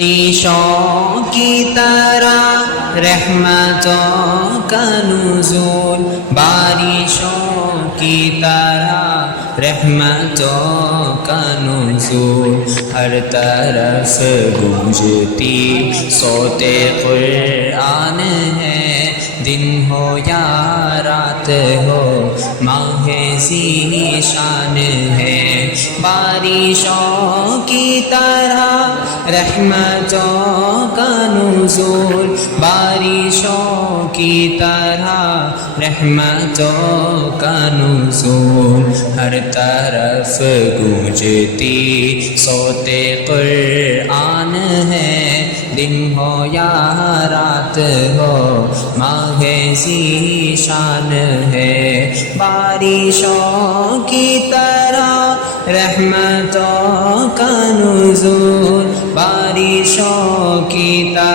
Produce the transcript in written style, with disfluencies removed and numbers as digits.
बारिशों की तरह रहमतों का नुज़ूल, बारिशों की तरह रहमतों का नुज़ूल, हर तरफ गूंजती सोते कुरान है। दिन हो या रात हो माहे ज़ीशान है। बारिशों की तरह रहमतों का नुज़ूल, बारिशों की तरह रहमतों का नुज़ूल, हर तरफ गूंजती सोते कुरान है। दिन हो या रात हो माहे ज़ीशान है। बारिशों की तरह रहमतों का नुज़ूल, बारिशों की तरह